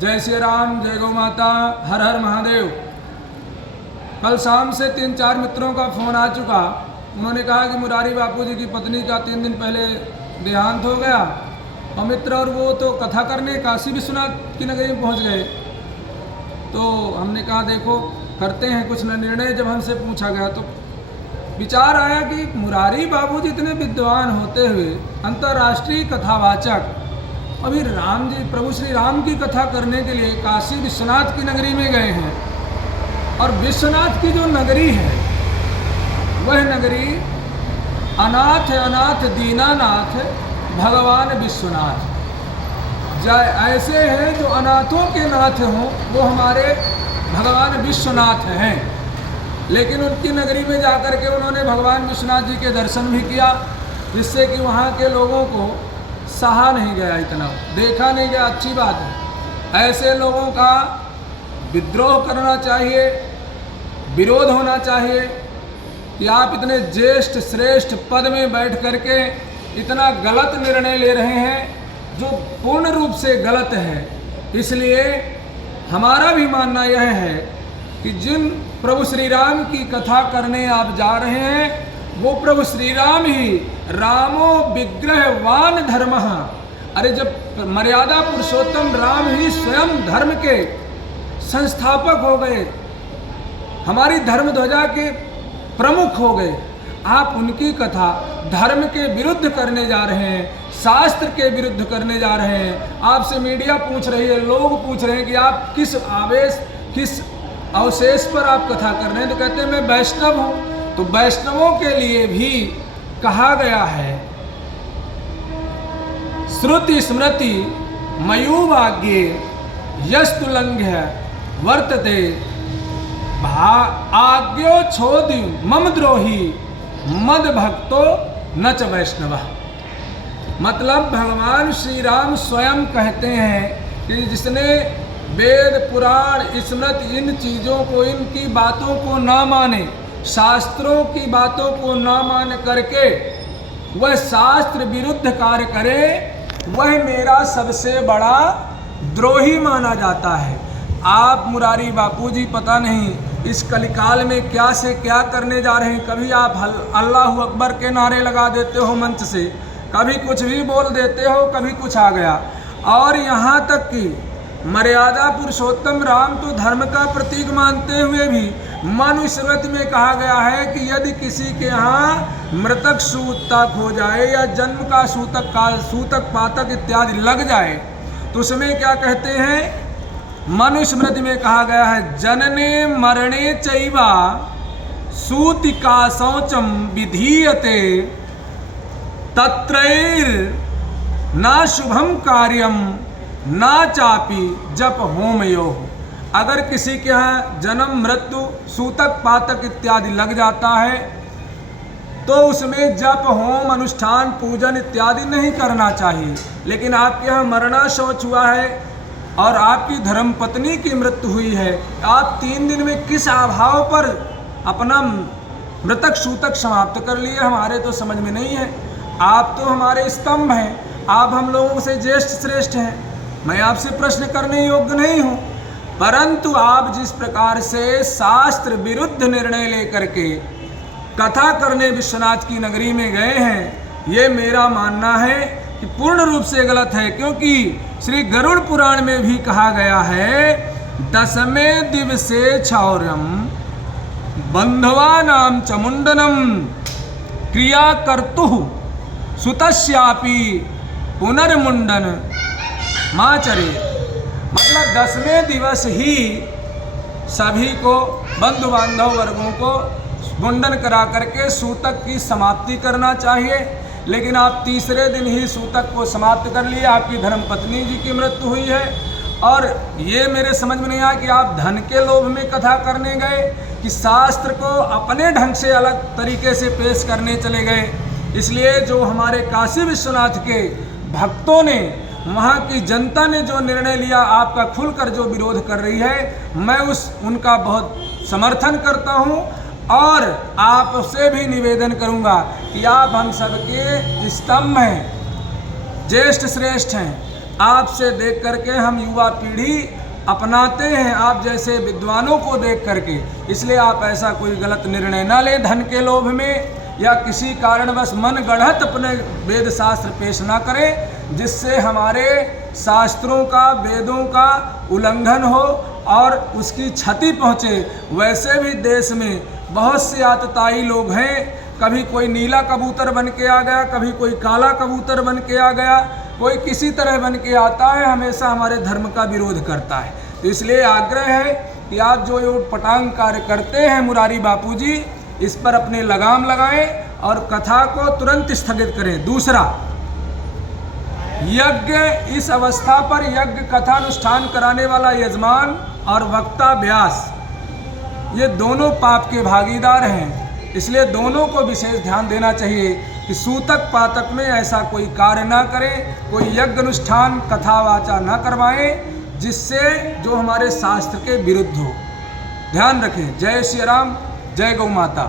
जय श्री राम, जय गौ माता, हर हर महादेव। कल शाम से 3-4 मित्रों का फ़ोन आ चुका। उन्होंने कहा कि मुरारी बापू जी की पत्नी का 3 दिन पहले देहांत हो गया और मित्र और वो तो कथा करने काशी विश्वनाथ की नगरी में पहुंच गए। तो हमने कहा देखो करते हैं कुछ न निर्णय। जब हमसे पूछा गया तो विचार आया कि मुरारी बाबू जी इतने विद्वान होते हुए अंतर्राष्ट्रीय कथावाचक अभी राम जी प्रभु श्री राम की कथा करने के लिए काशी विश्वनाथ की नगरी में गए हैं। और विश्वनाथ की जो नगरी है वह नगरी अनाथ अनाथ दीनानाथ भगवान विश्वनाथ ऐसे हैं जो अनाथों के नाथ हों, वो हमारे भगवान विश्वनाथ हैं। लेकिन उनकी नगरी में जाकर के उन्होंने भगवान विश्वनाथ जी के दर्शन भी किया, जिससे कि वहाँ के लोगों को सहा नहीं गया, इतना देखा नहीं गया। अच्छी बात है, ऐसे लोगों का विद्रोह करना चाहिए, विरोध होना चाहिए कि आप इतने ज्येष्ठ श्रेष्ठ पद में बैठ करके इतना गलत निर्णय ले रहे हैं जो पूर्ण रूप से गलत है। इसलिए हमारा भी मानना यह है कि जिन प्रभु श्री राम की कथा करने आप जा रहे हैं वो प्रभु श्री राम ही रामो विग्रहवान धर्म। अरे जब मर्यादा पुरुषोत्तम राम ही स्वयं धर्म के संस्थापक हो गए, हमारी धर्म ध्वजा के प्रमुख हो गए, आप उनकी कथा धर्म के विरुद्ध करने जा रहे हैं, शास्त्र के विरुद्ध करने जा रहे हैं। आपसे मीडिया पूछ रही है, लोग पूछ रहे हैं कि आप किस आवेश किस अवशेष पर आप कथा कर रहे हैं। तो कहते हैं मैं वैष्णव हूँ। तो वैष्णवों के लिए भी कहा गया है श्रुति स्मृति मयूवाग्ये यस्तुलंघ्य वर्तते आज्ञो छोदि मम द्रोही मद भक्तो न च वैष्णव। मतलब भगवान श्री राम स्वयं कहते हैं कि जिसने वेद पुराण स्मृति इन चीज़ों को इनकी बातों को ना माने, शास्त्रों की बातों को ना मान करके वह शास्त्र विरुद्ध कार्य करे, वह मेरा सबसे बड़ा द्रोही माना जाता है। आप मुरारी बापू जी पता नहीं इस कलिकाल में क्या से क्या करने जा रहे हैं। कभी आप अल्लाह अकबर के नारे लगा देते हो मंच से, कभी कुछ भी बोल देते हो, कभी कुछ आ गया। और यहाँ तक कि मर्यादा पुरुषोत्तम राम तो धर्म का प्रतीक मानते हुए भी मनुस्मृति में कहा गया है कि यदि किसी के यहाँ मृतक सूतक हो जाए या जन्म का सूतक पातक इत्यादि लग जाए तो उसमें क्या कहते हैं, मनुस्मृति में कहा गया है जनने मरणे चैवा सूतिका शौचम विधीयते तत्रैर ना शुभम कार्यम ना चापी जप होम यो। अगर किसी के यहाँ जन्म मृत्यु सूतक पातक इत्यादि लग जाता है तो उसमें जप होम अनुष्ठान पूजन इत्यादि नहीं करना चाहिए। लेकिन आपके यहाँ मरना शौच हुआ है और आपकी धर्मपत्नी की मृत्यु हुई है, आप 3 दिन में किस अभाव पर अपना मृतक सूतक समाप्त कर लिए, हमारे तो समझ में नहीं है। आप तो हमारे स्तंभ हैं, आप हम लोगों से ज्येष्ठ श्रेष्ठ हैं, मैं आपसे प्रश्न करने योग्य नहीं हूँ। परंतु आप जिस प्रकार से शास्त्र विरुद्ध निर्णय लेकर के कथा करने विश्वनाथ की नगरी में गए हैं, ये मेरा मानना है कि पूर्ण रूप से गलत है। क्योंकि श्री गरुड़ पुराण में भी कहा गया है 10वें दिवसे क्षौर्यम बंधवानां च मुंडनम क्रिया कर्तु सुतस्यापि पुनर्मुंडन माचरे। मतलब 10वें दिवस ही सभी को बंधु बांधव वर्गों को मुंडन करा करके सूतक की समाप्ति करना चाहिए। लेकिन आप 3रे दिन ही सूतक को समाप्त कर लिए, आपकी धर्मपत्नी जी की मृत्यु हुई है। और ये मेरे समझ में नहीं आया कि आप धन के लोभ में कथा करने गए कि शास्त्र को अपने ढंग से अलग तरीके से पेश करने चले गए। इसलिए जो हमारे काशी विश्वनाथ के भक्तों ने, वहाँ की जनता ने जो निर्णय लिया, आपका खुलकर जो विरोध कर रही है, मैं उनका बहुत समर्थन करता हूँ। और आपसे भी निवेदन करूँगा कि आप हम सबके स्तंभ हैं, ज्येष्ठ श्रेष्ठ हैं, आपसे देख करके हम युवा पीढ़ी अपनाते हैं, आप जैसे विद्वानों को देख करके। इसलिए आप ऐसा कोई गलत निर्णय ना लें धन के लोभ में, या किसी कारणवश मन गढ़त अपने वेद शास्त्र पेश ना करें जिससे हमारे शास्त्रों का, वेदों का उल्लंघन हो और उसकी क्षति पहुँचे। वैसे भी देश में बहुत से आतताई लोग हैं, कभी कोई नीला कबूतर बन के आ गया, कभी कोई काला कबूतर बन के आ गया, कोई किसी तरह बन के आता है, हमेशा हमारे धर्म का विरोध करता है। तो इसलिए आग्रह है कि आप जो ये पटांग कार्य करते हैं मुरारी बापूजी, इस पर अपने लगाम लगाएं और कथा को तुरंत स्थगित करें। दूसरा, यज्ञ, इस अवस्था पर यज्ञ कथानुष्ठान कराने वाला यजमान और वक्ता व्यास, ये दोनों पाप के भागीदार हैं। इसलिए दोनों को विशेष ध्यान देना चाहिए कि सूतक पातक में ऐसा कोई कार्य ना करें, कोई यज्ञ अनुष्ठान कथा वाचा ना करवाएं जिससे जो हमारे शास्त्र के विरुद्ध हो। ध्यान रखें। जय श्री राम, जय गौ माता।